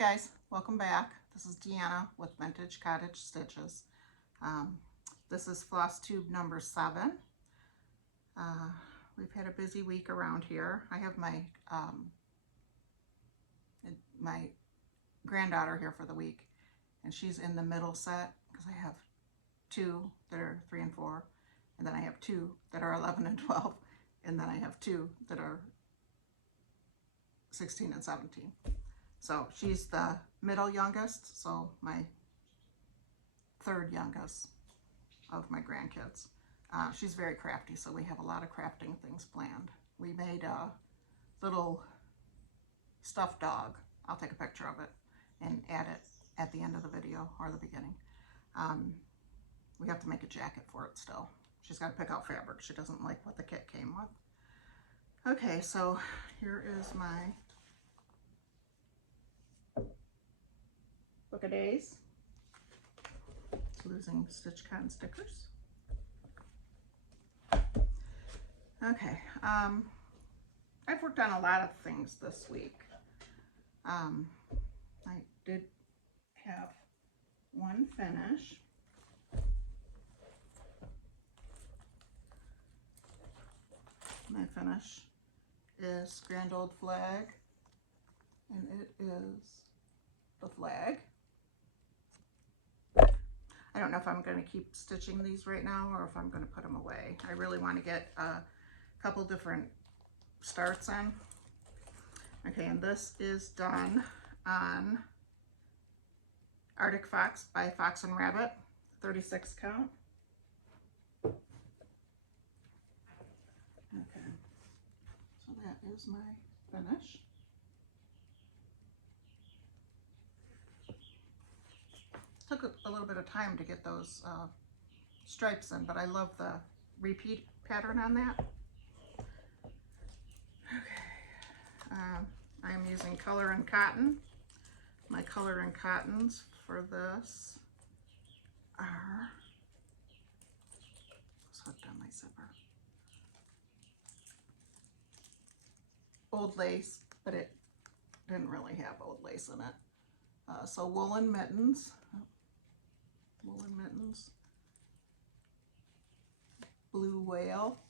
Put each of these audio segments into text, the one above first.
guys, welcome back. This is Deanna with Vintage Cottage Stitches. This is FlossTube number 7. We've had a busy week around here. I have my my granddaughter here for the week, and she's in the middle set because I have 2 that are 3 and 4, and then I have 2 that are 11 and 12, and then I have 2 that are 16 and 17. So she's the middle youngest, so my 3rd youngest of my grandkids. She's very crafty, so we have a lot of crafting things planned. We made a little stuffed dog. I'll take a picture of it and add it at the end of the video or the beginning. We have to make a jacket for it still. She's got to pick out fabric. She doesn't like what the kit came with. Okay, so here is my Book of Days. Losing Stitch Con stickers. Okay, I've worked on a lot of things this week. I did have one finish. My finish is Grand Old Flag, and it is the flag. I don't know if I'm going to keep stitching these right now or if I'm going to put them away. I really want to get a couple different starts in. Okay, and this is done on Arctic Fox by Fox and Rabbit, 36 count. Okay, so that is my finish. Took a little bit of time to get those stripes in, but I love the repeat pattern on that. Okay, I am using color and cotton. My color and cottons for this are, it's hooked on my zipper, old lace, but it didn't really have old lace in it. So woolen mittens. Woolen mittens, blue whale.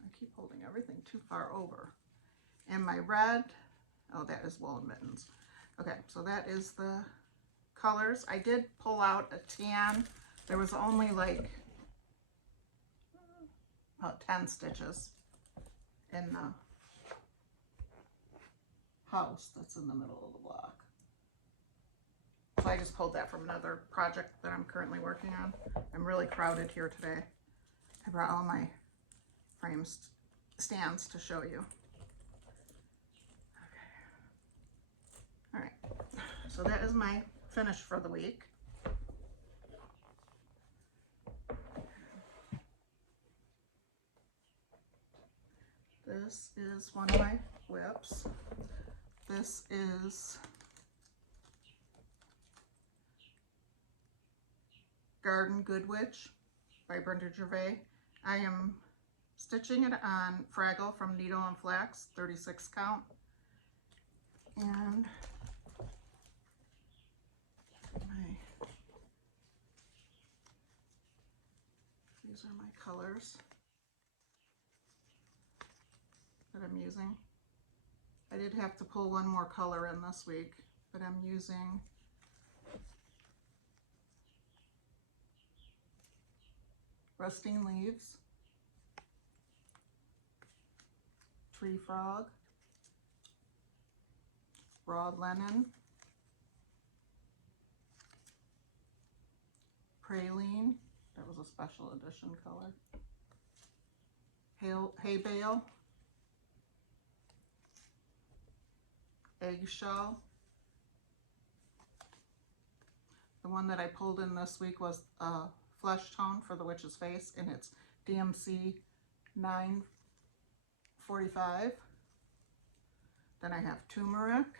I keep holding everything too far over. And my red, oh, that is woolen mittens. Okay, so that is the colors. I did pull out a tan. There was only like about 10 stitches in the house that's in the middle of the block. So I just pulled that from another project that I'm currently working on. I'm really crowded here today. I brought all my frame stands to show you. Okay. All right. So that is my finish for the week. This is one of my whips. This is Garden Good Witch by Brenda Gervais. I am stitching it on Fraggle from Needle and Flax, 36 count. And these are my colors that I'm using. I did have to pull one more color in this week, but I'm using Rusting Leaves, Tree Frog, Raw Linen, Praline, that was a special edition color, Hay Bale, Eggshell. The one that I pulled in this week was Flesh Tone for the Witch's Face, and it's DMC 945. Then I have Turmeric,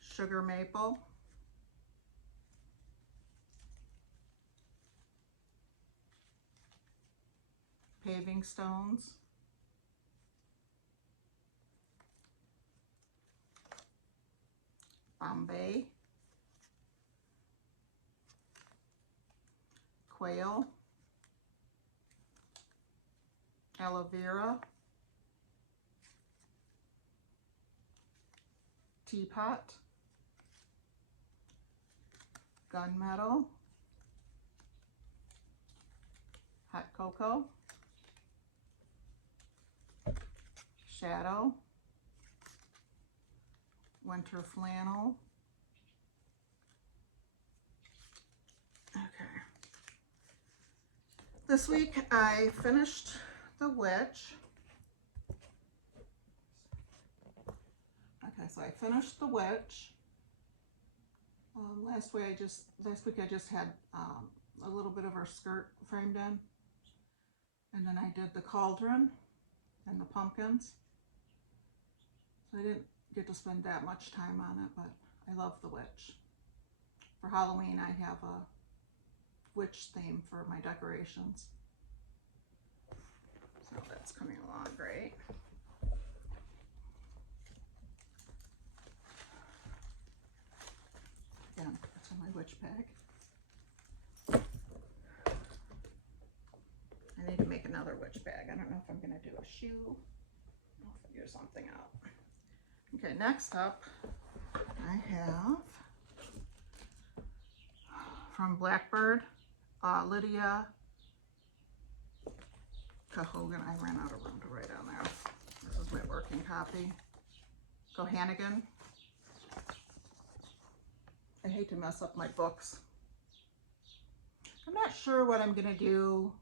Sugar Maple, paving stones, Bombay, Quail, Aloe Vera, Teapot, Gunmetal, Hot Cocoa, Shadow, Winter Flannel. Okay. This week I finished the Witch. Okay, so I finished the Witch. Last week I just had a little bit of her skirt framed in, and then I did the cauldron and the pumpkins. So I didn't get to spend that much time on it, but I love the Witch. For Halloween I have a witch theme for my decorations. So that's coming along great. Again, it's in my witch bag. I need to make another witch bag. I don't know if I'm going to do a shoe. I'll figure something out. Okay, next up I have from Blackbird, Lydia, Kahogan. I ran out of room to write on there. This is my working copy. Kahogan. I hate to mess up my books. I'm not sure what I'm gonna do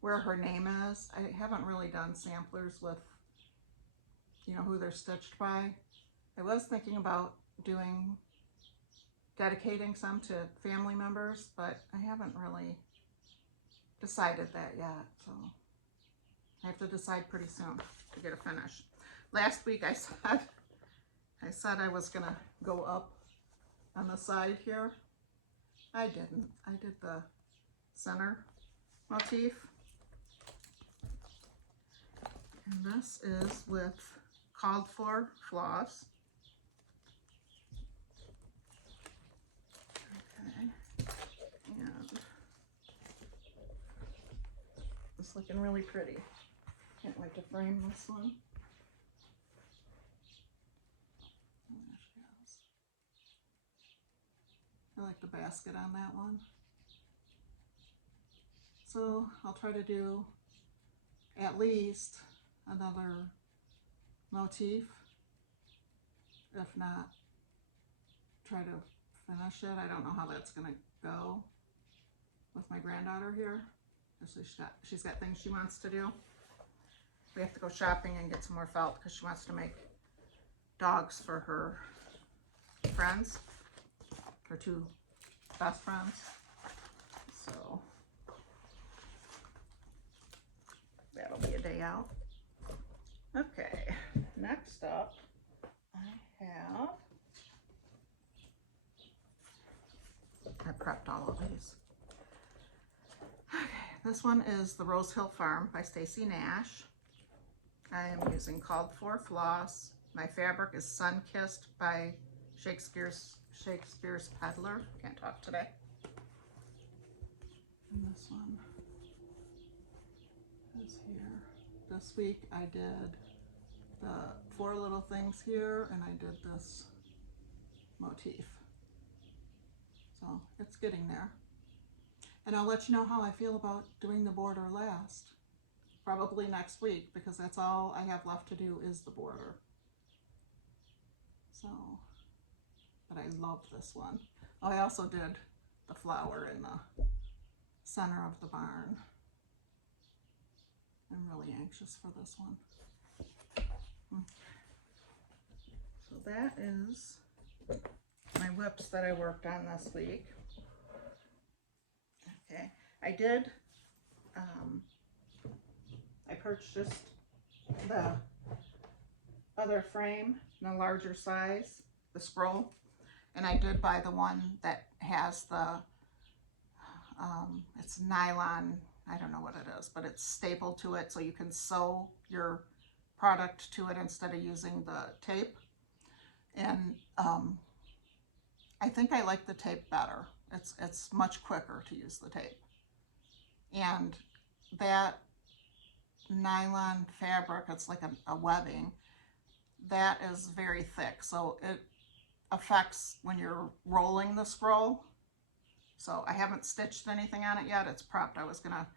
where her name is. I haven't really done samplers with, you know, who they're stitched by. I was thinking about dedicating some to family members, but I haven't really decided that yet, so I have to decide pretty soon to get a finish. Last week I said I was gonna go up on the side here. I didn't. I did the center motif. And this is with Called For Floss. Okay. And it's looking really pretty. Can't wait to frame this one. There she goes. I like the basket on that one. So I'll try to do at least another motif. If not, try to finish it. I don't know how that's gonna go with my granddaughter here. So she's got things she wants to do. We have to go shopping and get some more felt because she wants to make dogs for her friends, her two best friends. So that'll be a day out. Okay, next up I prepped all of these. Okay, this one is the Rose Hill Farm by Stacy Nash. I am using Called For Floss. My fabric is Sun Kissed by Shakespeare's Peddler. Can't talk today. And this one is here. This week I did the 4 little things here, and I did this motif. So it's getting there. And I'll let you know how I feel about doing the border last. Probably next week, because that's all I have left to do is the border. So, but I love this one. Oh, I also did the flower in the center of the barn. I'm really anxious for this one. So that is my whips that I worked on this week. Okay, I did, I purchased the other frame in a larger size, the scroll, and I did buy the one that has the, it's nylon, I don't know what it is, but it's stapled to it so you can sew your product to it instead of using the tape. And I think I like the tape better. It's much quicker to use the tape. And that nylon fabric, it's like a webbing, that is very thick, so it affects when you're rolling the scroll. So I haven't stitched anything on it yet. It's propped. I was gonna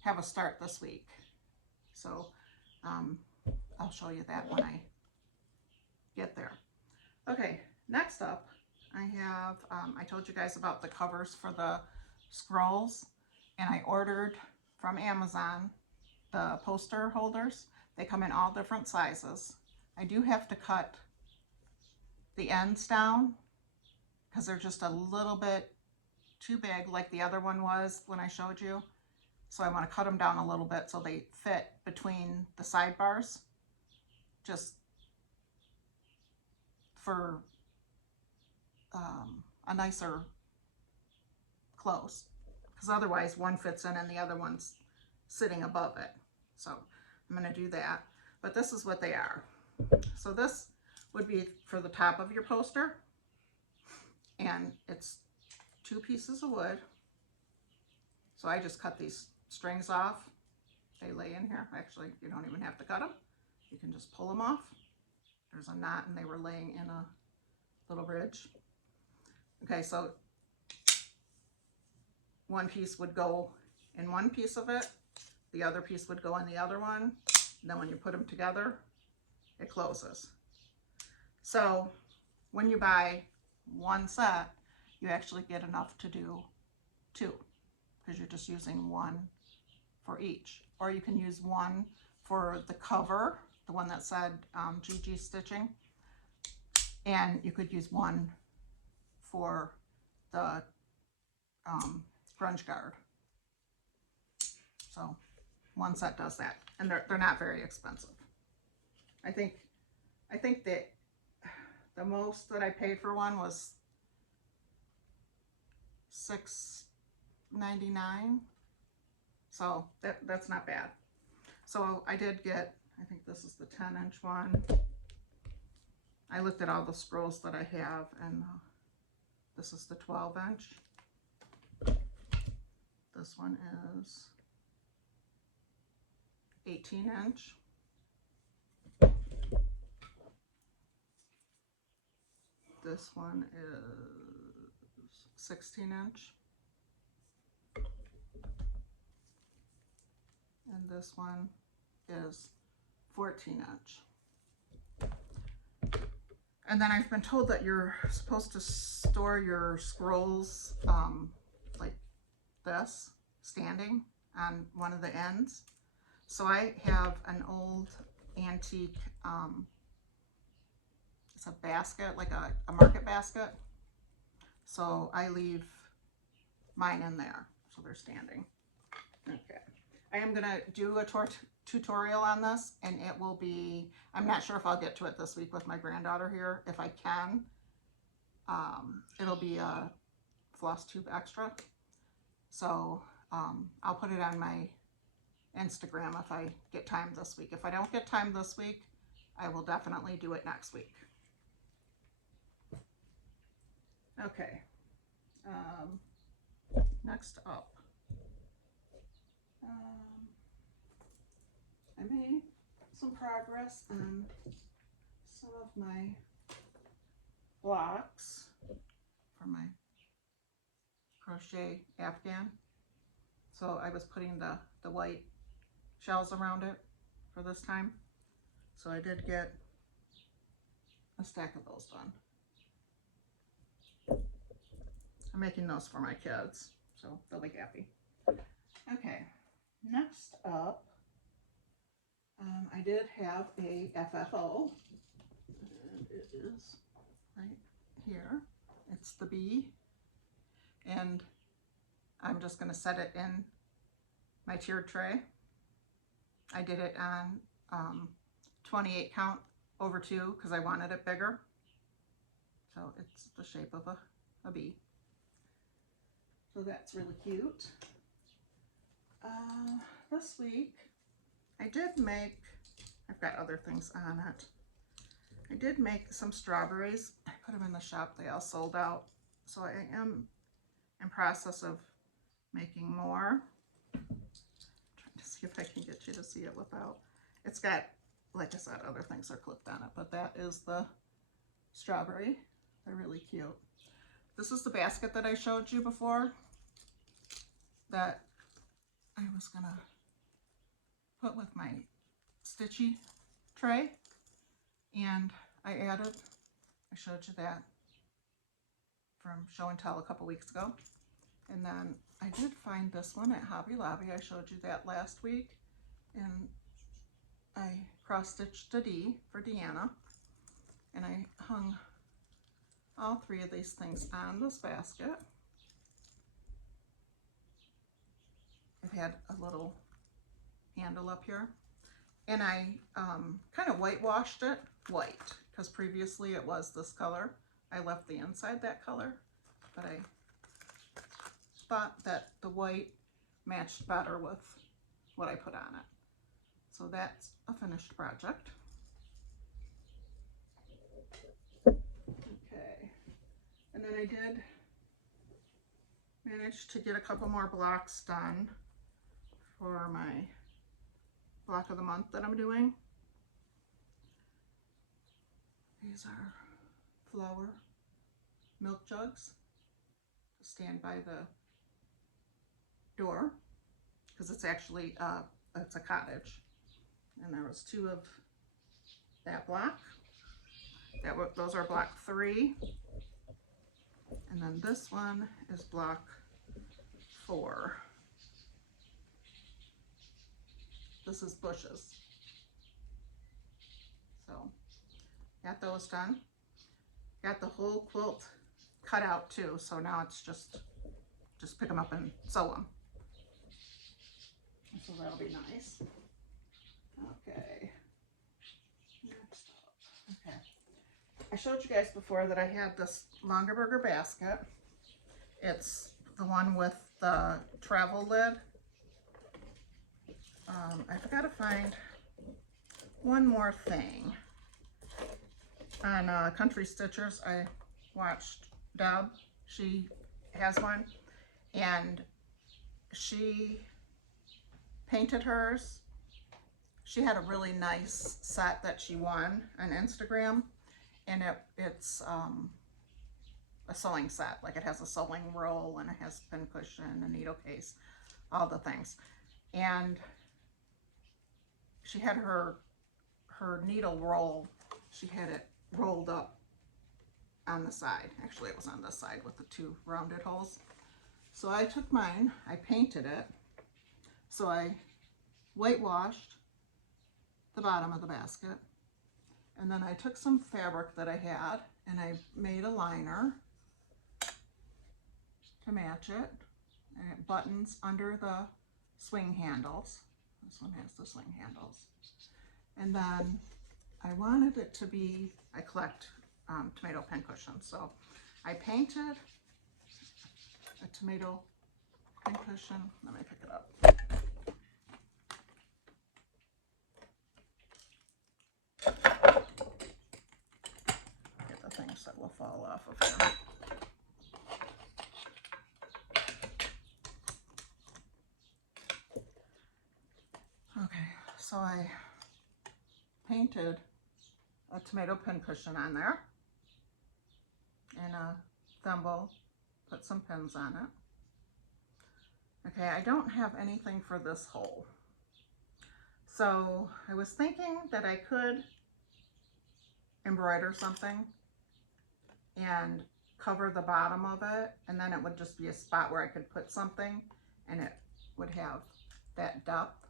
have a start this week, so I'll show you that when I get there. Okay, next up I have I told you guys about the covers for the scrolls, and I ordered from Amazon the poster holders. They come in all different sizes. I do have to cut the ends down because they're just a little bit too big, like the other one was when I showed you. So I want to cut them down a little bit so they fit between the sidebars, just for a nicer close, because otherwise one fits in and the other one's sitting above it. So I'm going to do that, but this is what they are. So this would be for the top of your poster, and it's 2 pieces of wood. So I just cut these strings off. They lay in here. Actually, you don't even have to cut them. You can just pull them off. There's a knot and they were laying in a little ridge. Okay, so one piece would go in one piece of it, the other piece would go in the other one, and then when you put them together, it closes. So when you buy one set, you actually get enough to do 2, because you're just using 1 for each. Or you can use 1 for the cover, the one that said GG stitching, and you could use 1 for the grunge guard. So one set does that, and they're not very expensive. I think that the most that I paid for one was $6.99, so that's not bad. So I did get, I think this is the 10-inch one. I looked at all the scrolls that I have, and this is the 12-inch. This one is 18-inch. This one is 16-inch. And this one is 14-inch. And then I've been told that you're supposed to store your scrolls like this, standing on one of the ends. So I have an old antique, it's a basket, like a market basket. So I leave mine in there, so they're standing. Okay. I am gonna do a tutorial on this, and it will be, I'm not sure if I'll get to it this week with my granddaughter here. If I can, it'll be a FlossTube extra. So I'll put it on my Instagram if I get time this week. If I don't get time this week, I will definitely do it next week. Okay, next up, I made some progress on some of my blocks for my crochet afghan. So I was putting the white shells around it for this time. So I did get a stack of those done. I'm making those for my kids, so they'll be happy. Okay, next up, I did have a FFO, and it is right here. It's the bee, and I'm just going to set it in my tiered tray. I did it on 28 count over 2 because I wanted it bigger. So it's the shape of a bee. So that's really cute. This week I did make, I've got other things on it. I did make some strawberries. I put them in the shop, they all sold out. So I am in process of making more. Trying to see if I can get you to see it without. It's got, like I said, other things are clipped on it, but that is the strawberry. They're really cute. This is the basket that I showed you before that I was gonna put with my stitchy tray, and I showed you that from show and tell a couple weeks ago. And then I did find this one at Hobby Lobby. I showed you that last week, and I cross-stitched a D for Deanna, and I hung all three of these things on this basket. It had a little handle up here, and I kind of whitewashed it white, because previously it was this color. I left the inside that color, but I thought that the white matched better with what I put on it. So that's a finished project. Okay, and then I did manage to get a couple more blocks done for my block of the month that I'm doing. These are flower milk jugs to stand by the door, because it's actually it's a cottage, and there was 2 of that block. Those are block 3, and then this one is block 4. This is bushes. So got those done. Got the whole quilt cut out too, so now it's just pick them up and sew them. So that'll be nice. Okay. Next up. Okay. I showed you guys before that I had this Longaberger basket. It's the one with the travel lid. I forgot to find one more thing. On Country Stitchers, I watched Deb. She has one, and she painted hers. She had a really nice set that she won on Instagram, and it's a sewing set. Like, it has a sewing roll, and it has pin cushion, a needle case, all the things. And she had her needle roll, she had it rolled up on the side. Actually, it was on this side with the 2 rounded holes. So I took mine, I painted it. So I whitewashed the bottom of the basket, and then I took some fabric that I had and I made a liner to match it, and it buttons under the swing handles. This one has the swing handles. And then I wanted it to be, I collect tomato pin cushions, so I painted a tomato pin cushion. Let me pick it up. Get the things that will fall off of here. Okay, so I painted a tomato pin cushion on there, and a thimble, put some pins on it. Okay, I don't have anything for this hole. So I was thinking that I could embroider something and cover the bottom of it, and then it would just be a spot where I could put something, and it would have that depth.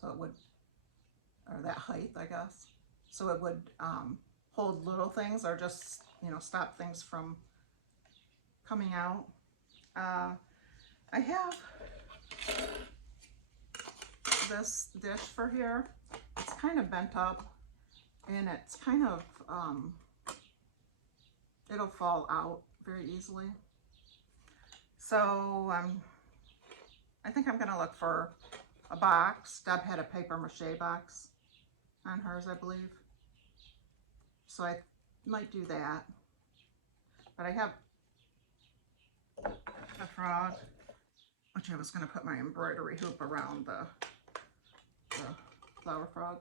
So it would, or that height, I guess. So it would hold little things, or just, you know, stop things from coming out. I have this dish for here. It's kind of bent up, and it's kind of, it'll fall out very easily. So I think I'm gonna look for a box. Deb had a paper mache box on hers, I believe. So I might do that. But I have the frog, which I was going to put my embroidery hoop around the flower frog.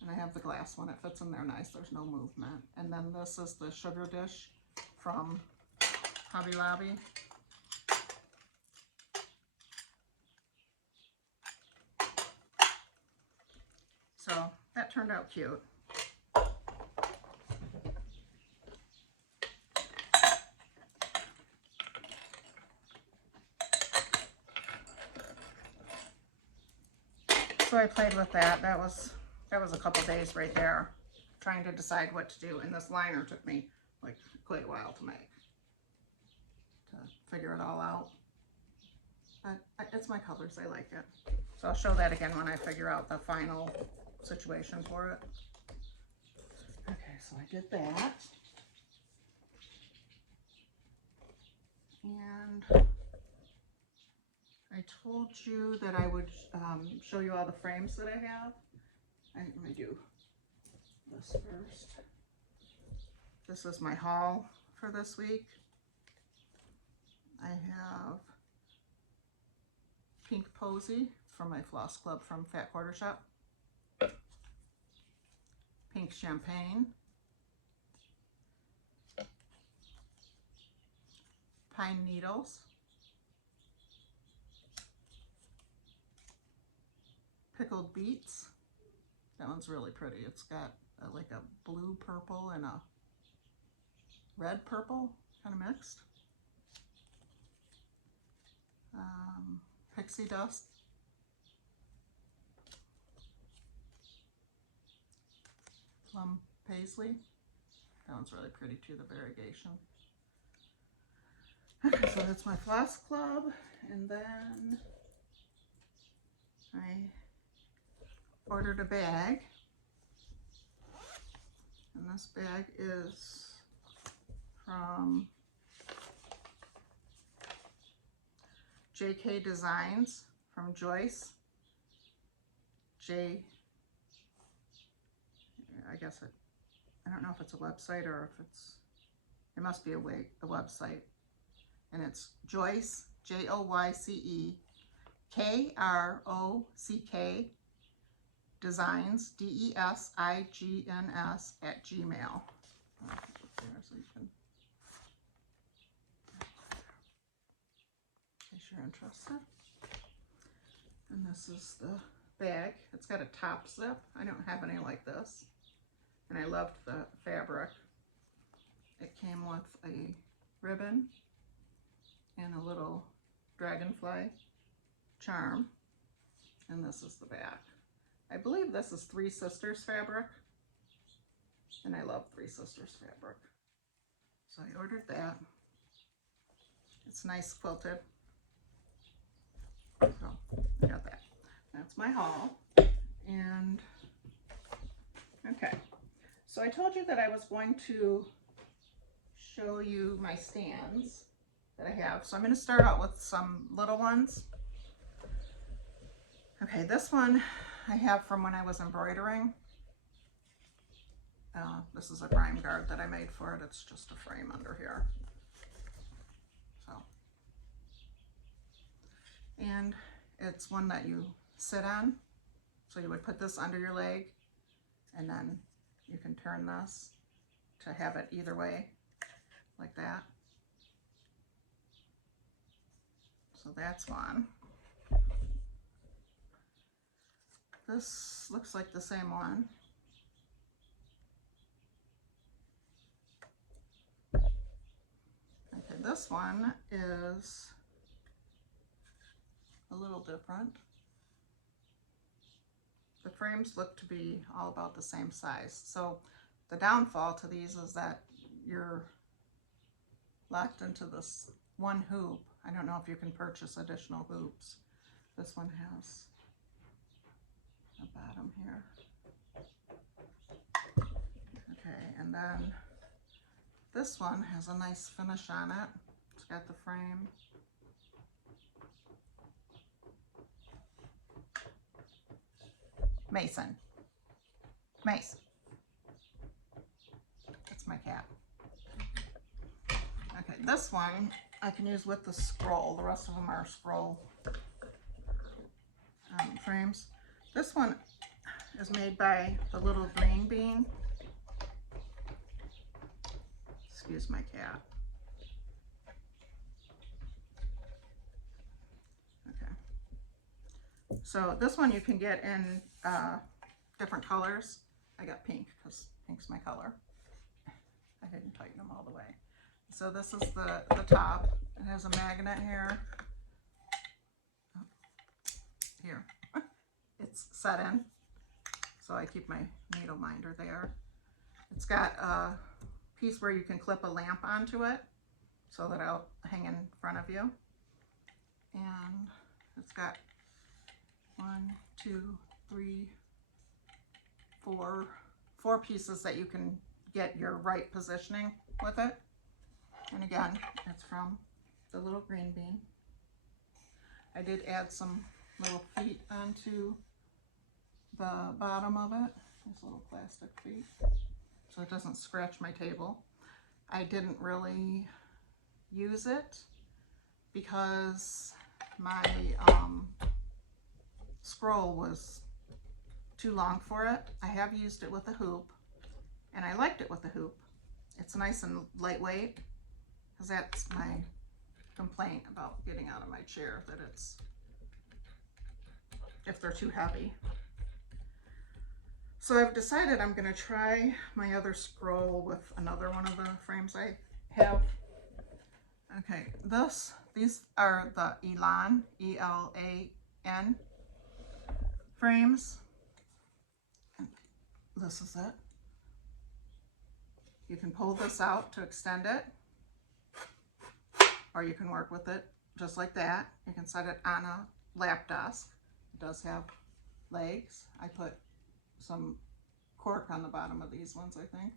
And I have the glass one. It fits in there nice. There's no movement. And then this is the sugar dish from Hobby Lobby. So that turned out cute. So I played with that. That was a couple days right there, trying to decide what to do. And this liner took me like quite a while to make, to figure it all out. But it's my colors. I like it. So I'll show that again when I figure out the final situation for it. Okay, so I did that. And I told you that I would show you all the frames that I have. Let me do this first. This is my haul for this week. I have Pink Posy from my Floss Club from Fat Quarter Shop. Pink Champagne. Pine Needles. Pickled Beets. That one's really pretty. It's got like a blue purple and a red purple kind of mixed. Pixie Dust. Plum Paisley. That one's really pretty too, the variegation. Okay, so that's my Floss Club. And then I ordered a bag, and this bag is from JK Designs from Joyce. I don't know if it's a website or if it must be a website, and it's Joyce, Joyce, KROCK Designs, DESIGNS @gmail. So you can, in case you're interested. And this is the bag. It's got a top zip. I don't have any like this. And I loved the fabric. It came with a ribbon and a little dragonfly charm. And this is the back. I believe this is Three Sisters fabric. And I love Three Sisters fabric. So I ordered that. It's nice quilted. So I got that. That's my haul. And okay. So I told you that I was going to show you my stands that I have. So I'm going to start out with some little ones. Okay, this one I have from when I was embroidering. This is a grime guard that I made for it. It's just a frame under here. So, and it's one that you sit on. So you would put this under your leg, and then you can turn this to have it either way, like that. So that's one. This looks like the same one. Okay, this one is a little different. The frames look to be all about the same size. So the downfall to these is that you're locked into this one hoop. I don't know if you can purchase additional hoops. This one has a bottom here. Okay, and then this one has a nice finish on it. It's got the frame. Mason. Mace. That's my cat. Okay, this one I can use with the scroll. The rest of them are scroll frames. This one is made by the little green bean. Excuse my cat. Okay. So this one you can get in different colors. I got pink because pink's my color. I didn't tighten them all the way. So this is the top. It has a magnet here. Here. It's set in. So I keep my needle minder there. It's got a piece where you can clip a lamp onto it so that it'll hang in front of you. And it's got 1, 2, 3, 4 pieces that you can get your right positioning with it. And again, it's from the little green bean. I did add some little feet onto the bottom of it. These little plastic feet, so it doesn't scratch my table. I didn't really use it because my scroll was too long for it. I have used it with a hoop, and I liked it with the hoop. It's nice and lightweight, because that's my complaint about getting out of my chair, that it's, if they're too heavy. So I've decided I'm going to try my other scroll with another one of the frames I have. Okay, these are the Elan, E-L-A-N frames. And this is it. You can pull this out to extend it, or you can work with it just like that. You can set it on a lap desk. It does have legs. I put some cork on the bottom of these ones, I think.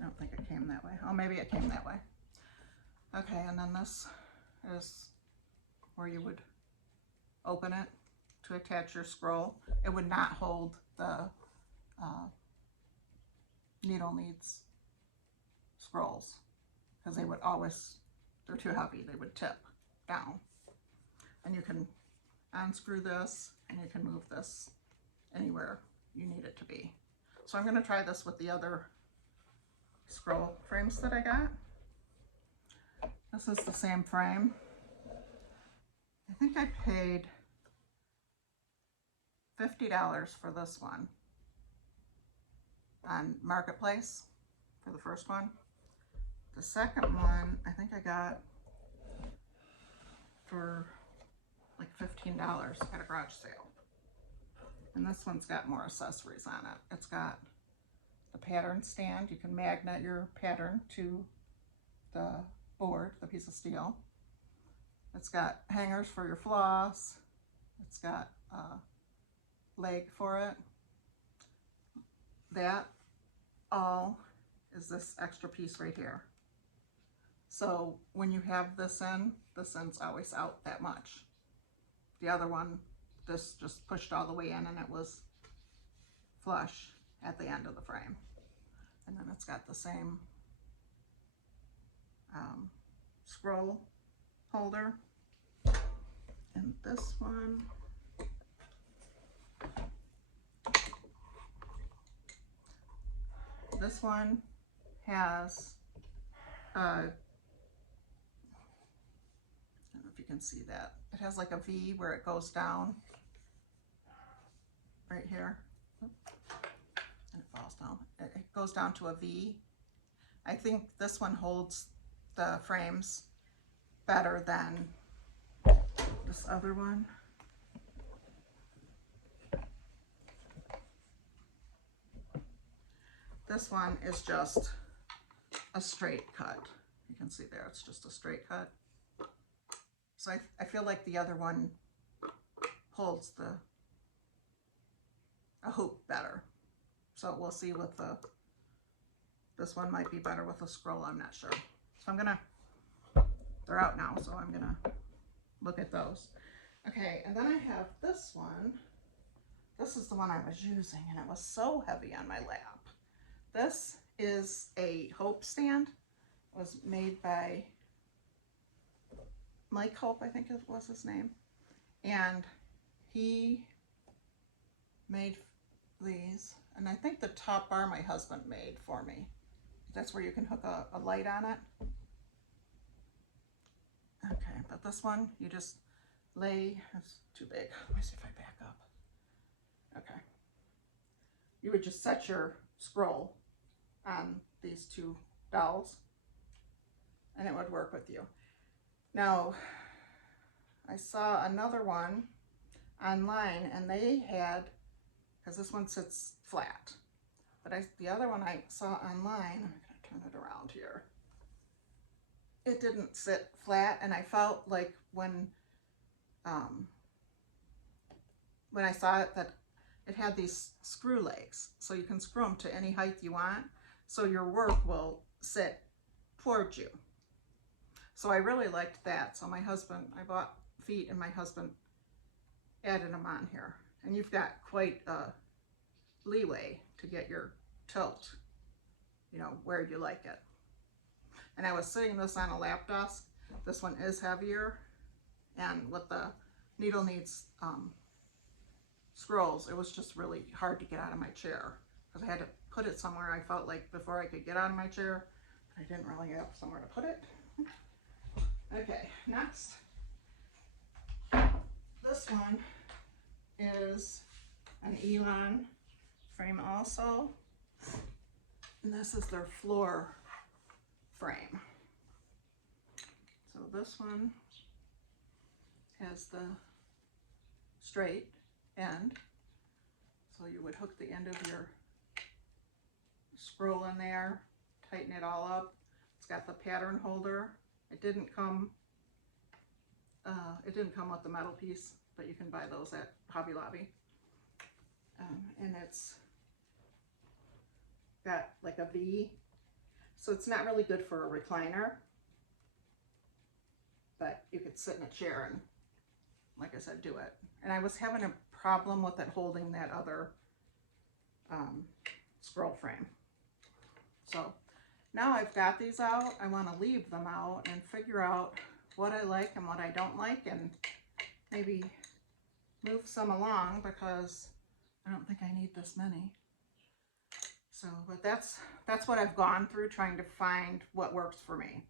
I don't think it came that way. Oh, maybe it came that way. Okay, and then this is where you would open it to attach your scroll. It would not hold the needle needs scrolls, because they would always, they're too heavy, they would tip down. And you can unscrew this, and you can move this anywhere you need it to be. So I'm going to try this with the other scroll frames that I got. This is the same frame. I think I paid $50 for this one on Marketplace for the first one. The second one, I think I got for like $15 at a garage sale. And this one's got more accessories on it. It's got the pattern stand. You can magnet your pattern to the board, the piece of steel. It's got hangers for your floss. It's got a leg for it. That all is this extra piece right here. So when you have this end's always out that much. The other one, this just pushed all the way in, and it was flush at the end of the frame. And then it's got the same scroll holder. And this one, has I don't know if you can see that. It has like a V where it goes down right here, and it falls down. It goes down to a V. I think this one holds the frames better than this other one. This one is just a straight cut. You can see there, it's just a straight cut. So I feel like the other one holds a hoop better. So we'll see with this one might be better with a scroll, I'm not sure. So they're out now, so I'm gonna look at those. Okay, and then I have this one. This is the one I was using, and it was so heavy on my lap. This is a hope stand. It was made by Mike Hope, I think it was his name, and he made these, and I think the top bar my husband made for me. That's where you can hook a light on it. Okay, but this one, you just lay, it's too big. Let me see if I back up. Okay. You would just set your scroll on these two dowels, and it would work with you. Now, I saw another one online, and they had, because this one sits flat, but the other one I saw online, I'm going to turn it around here, it didn't sit flat, and I felt like when I saw it that it had these screw legs, so you can screw them to any height you want, so your work will sit towards you. So I really liked that. So my husband, I bought feet, and my husband added them on here. And you've got quite a leeway to get your tilt, you know, where you like it. And I was sitting this on a lap desk. This one is heavier, and with the needle needs scrolls, it was just really hard to get out of my chair because I had to put it somewhere. I felt like before I could get out of my chair, I didn't really have somewhere to put it. Okay, next. This one is an Elon frame also, and this is their floor frame. So this one has the straight end, so you would hook the end of your scroll in there, tighten it all up. It's got the pattern holder. It didn't come with the metal piece, but you can buy those at Hobby Lobby. And it's got like a V, so it's not really good for a recliner, but you could sit in a chair and, like I said, do it. And I was having a problem with it holding that other scroll frame. So now I've got these out, I want to leave them out and figure out what I like and what I don't like, and maybe move some along because I don't think I need this many. So, but that's what I've gone through trying to find what works for me.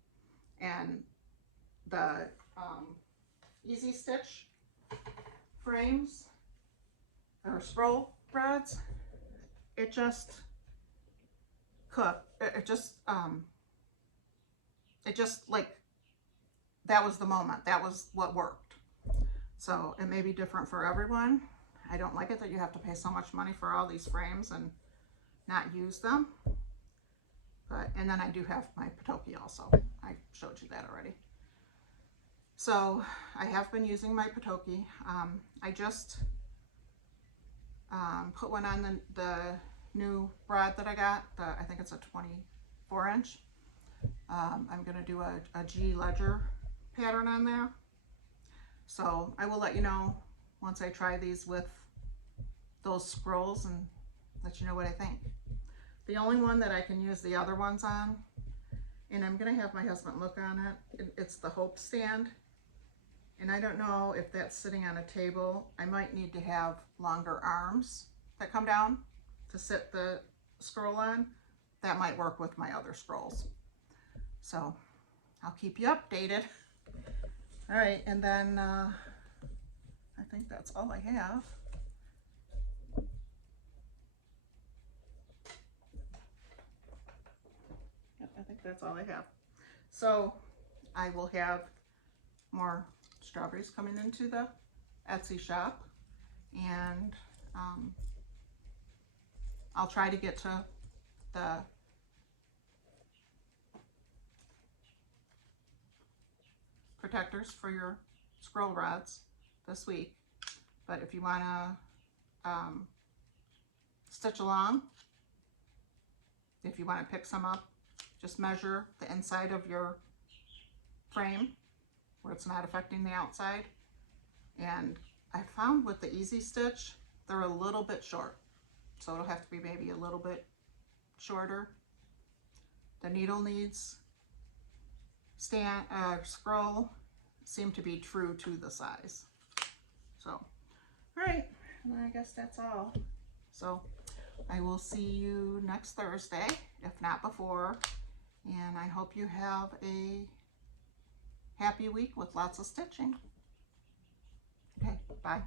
And the Easy Stitch frames or scroll rods, it just like, that was the moment, that was what worked. So it may be different for everyone. I don't like it that you have to pay so much money for all these frames and not use them. But, and then I do have my Patoki also. I showed you that already. So I have been using my Patoki. I just put one on the new rod that I got. I think it's a 24 inch. I'm going to do a G ledger pattern on there. So I will let you know once I try these with those scrolls and let you know what I think. The only one that I can use the other ones on, and I'm going to have my husband look on it, it's the Hope stand. And I don't know if that's sitting on a table. I might need to have longer arms that come down to sit the scroll on. That might work with my other scrolls. So I'll keep you updated. All right, and then I think that's all I have. Yep, I think that's all I have. So I will have more strawberries coming into the Etsy shop, and I'll try to get to the protectors for your scroll rods this week. But if you want to stitch along, if you want to pick some up, just measure the inside of your frame where it's not affecting the outside. And I found with the Easy Stitch, they're a little bit short, so it'll have to be maybe a little bit shorter. The needle needs scroll seem to be true to the size. So, all right, and I guess that's all. So I will see you next Thursday, if not before, and I hope you have a happy week with lots of stitching. Okay, bye.